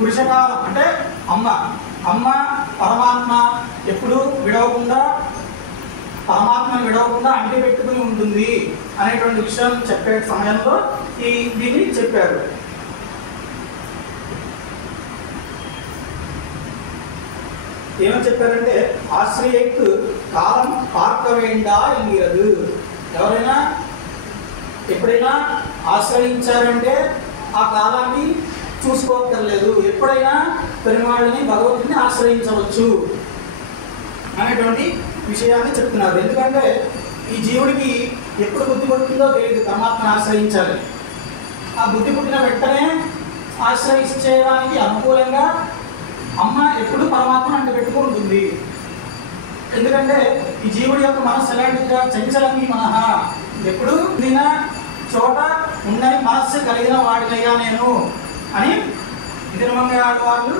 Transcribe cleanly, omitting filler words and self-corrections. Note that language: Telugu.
పురుషకాలం అంటే అమ్మ అమ్మ పరమాత్మ ఎప్పుడు విడవకుండా పరమాత్మను విడవకుండా అంటి పెట్టుకుని ఉంటుంది అనేటువంటి విషయం చెప్పే సమయంలో దీన్ని చెప్పారు. ఏమని చెప్పారంటే ఆశ్రయకు కాలం పార్కవేండా ఎన్నిరదు. ఎవరైనా ఎప్పుడైనా ఆశ్రయించారంటే ఆ కాలాన్ని చూసుకోక్కర్లేదు, ఎప్పుడైనా పెరుమాళ్ళని భగవంతుని ఆశ్రయించవచ్చు అనేటువంటి విషయాన్ని చెప్తున్నారు. ఎందుకంటే ఈ జీవుడికి ఎప్పుడు బుద్ధి పుట్టిందో తెలియదు పరమాత్మను ఆశ్రయించాలి. ఆ బుద్ధి పుట్టిన వెంటనే ఆశ్రయించేదానికి అనుకూలంగా అమ్మ ఎప్పుడు పరమాత్మను అంట పెట్టుకుంటుంది. ఎందుకంటే ఈ జీవుడి యొక్క మనస్సు ఎలాంటిదిగా చంచలమి మనహ, ఎప్పుడు నిన్న చోట ఉండని మనస్సు కలిగిన వాడినయ్యా నేను అని విక్రమంగా ఆడవాళ్ళు